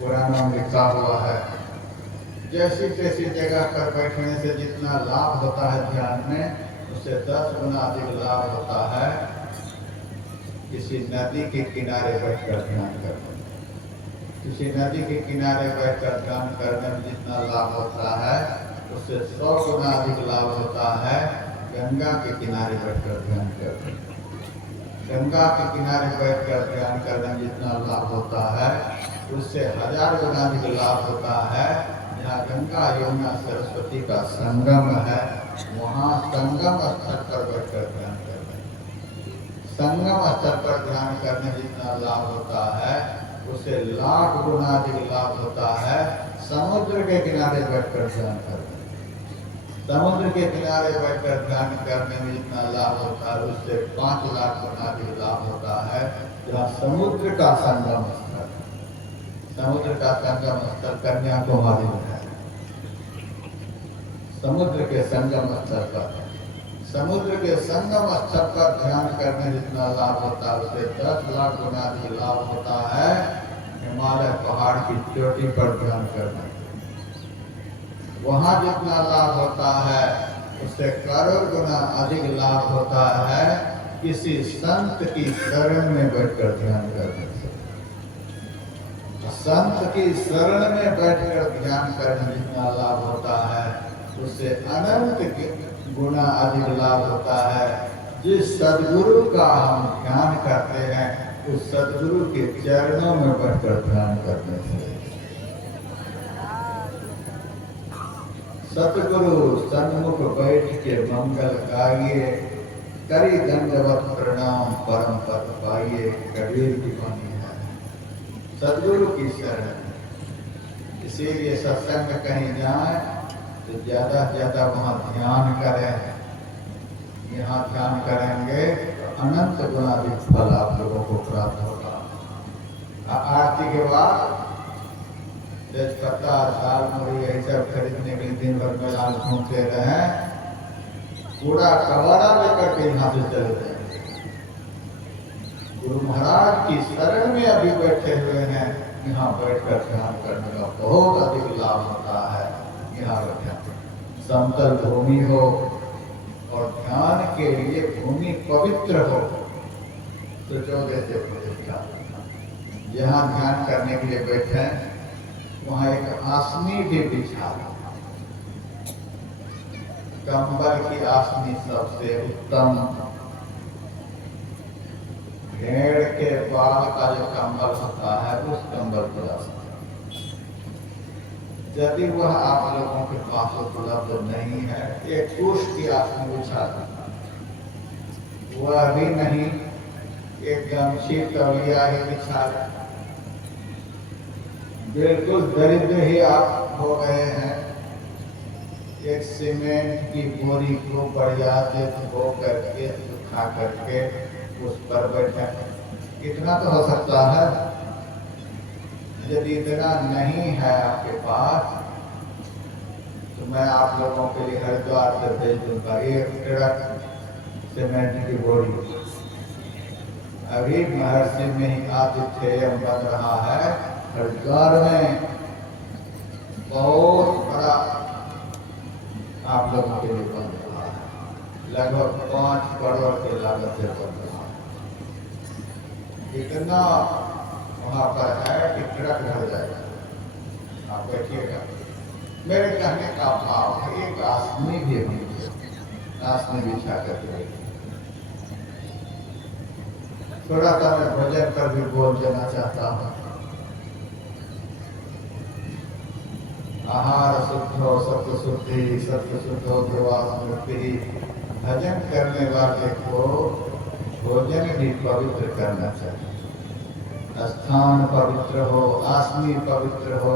पुराणों में लिखा हुआ है। जैसी तैसी जगह पर बैठने से जितना लाभ होता है ध्यान में, उससे 10 गुना अधिक लाभ होता है किसी नदी के किनारे बैठकर ध्यान करने में। किसी नदी के किनारे बैठकर ध्यान करने में जितना लाभ होता है, उससे 100 गुना अधिक लाभ होता है गंगा के किनारे बैठकर ध्यान करने में। गंगा के किनारे बैठकर ध्यान करने में जितना लाभ होता है, उससे 1000 गुना अधिक लाभ होता है जहाँ गंगा यमुना सरस्वती का संगम है, वहाँ संगम स्थल पर बैठकर ध्यान करने। संगम स्थल पर ध्यान करने में जितना लाभ होता है, उससे 1,00,000 गुना अधिक लाभ होता है समुद्र के किनारे बैठकर ध्यान करने। समुद्र के किनारे बैठकर ध्यान करने में जितना लाभ होता है, उससे 5,00,000 गुना अधिक लाभ होता है जहाँ समुद्र का संगम स्थल। समुद्र का संगम स्थल कन्याकुमारी में है। समुद्र के संगम स्थल पर, समुद्र के संगम स्थल पर ध्यान करने जितना लाभ होता है, उससे 10,00,000 गुना अधिक लाभ होता है हिमालय पहाड़ की चोटी पर ध्यान करने। वहाँ जितना लाभ होता है, उससे करोड़ गुना अधिक लाभ होता है किसी संत की शरण में बैठकर ध्यान करने से। संत की शरण में बैठकर ध्यान करने जितना लाभ होता है, उससे अनंत गुना अधिक लाभ होता है। जिस सदगुरु का हम ध्यान करते हैं, उस सदगुरु के चरणों में बैठकर ध्यान करने से। सतगुरु सन्मुख बैठ के मंगल गाइए, करी दंडवत प्रणाम परम पद पाइए, कबीर की वाणी है। सदगुरु की शरण। इसीलिए सत्संग कहीं जाए तो ज्यादा से ज्यादा वहाँ ध्यान करें। यहाँ ध्यान करेंगे तो अनंत गुना अधिक फल आप लोगों को प्राप्त होगा। आरती के बाद तेजपत्ता, दाल, मुड़ी यही सब खरीदने के लिए दिन भर मेला घूमते रहे, पूरा कबाड़ा लेकर के यहाँ से चले गए। गुरु महाराज की शरण में अभी बैठे हुए हैं, यहाँ बैठकर ध्यान करने का बहुत अधिक लाभ होता है। यहाँ बैठे समतल भूमि हो और ध्यान के लिए भूमि पवित्र हो तो जो देते प्रतिष्ठा। जहाँ ध्यान करने के लिए बैठे वहाँ एक आसनी भी बिछा, कंबल की आसनी सबसे उत्तम। भेड़ के बाल का जो कंबल होता है, उस कंबल की आसनी। यदि वह आप लोगों के पास उपलब्ध नहीं है, एक कुश की आसनी बिछा दें। वह भी नहीं, एक गमछी तौलिया ही बिछा दें। बिल्कुल दरिद्र ही आप हो गए हैं, एक सीमेंट की बोरी को बढ़िया से धो करके सुखा करके उस पर बैठे। इतना तो हो सकता है। यदि इतना नहीं है आपके पास, तो मैं आप लोगों के लिए हरिद्वार से भेज दूंगा एक ट्रक सीमेंट की बोरी। अभी महर्षि में ही आतिथ्यम बन रहा है हरिद्वार में, बहुत बड़ा आप लोगों के लिए बन रहा है। लगभग 5 करोड़ की लागत से बन रहा है। इतना वहाँ पर है कि ट्रक भर जाएगा। आप बैठिएगा। मेरे कहने का भाव है, एक आसनी भी होनी, आसनी बिछा करके। थोड़ा सा मैं भोजन पर भी बोल देना चाहता हूँ। आहार शुद्ध हो, सत्य शुद्धि, सत्य शुद्ध हो, देवास मुक्ति। भजन करने वाले को भोजन भी पवित्र करना चाहिए। स्थान पवित्र हो, आसनी पवित्र हो,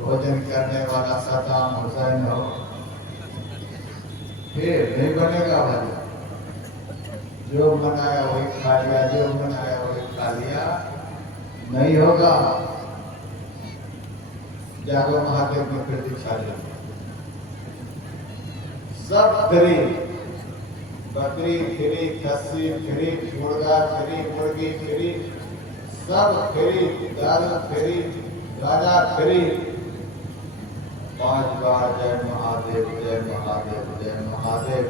भोजन करने वाला सदाम हुसैन हो, फिर नहीं बनेगा भजन। जो बनाया वही खा लिया, जो बनाया वही खा लिया, नहीं होगा। जागो महादेव में फिर दीक्षा लेंगे। सब फ्री, बकरी फ्री, खस्सी फ्री, मुर्गा फ्री, मुर्गी फ्री, सब फ्री, दारू फ्री, गाजा फ्री, 5 बार जय महादेव जय महादेव जय महादेव,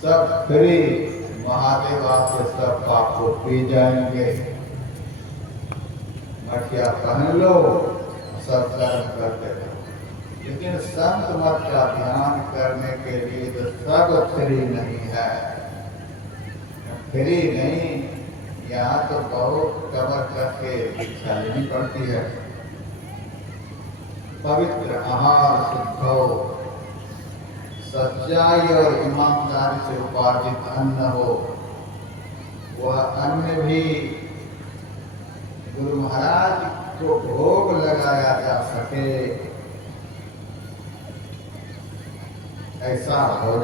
सब फ्री। महादेव आपके सब पाप को पी जाएंगे। मठिया पहन लो, सब कर्म करते रहो। लेकिन संत मत का ध्यान करने के लिए तो सब फ्री नहीं है, फ्री नहीं। यहाँ तो बहुत कमर करके दीक्षा लेनी पड़ती है। पवित्र आहार शुद्ध हो, सच्चाई और ईमानदारी से उपार्जित अन्न हो, वह अन्न भी गुरु महाराज को भोग लगाया जा सके, ऐसा हो।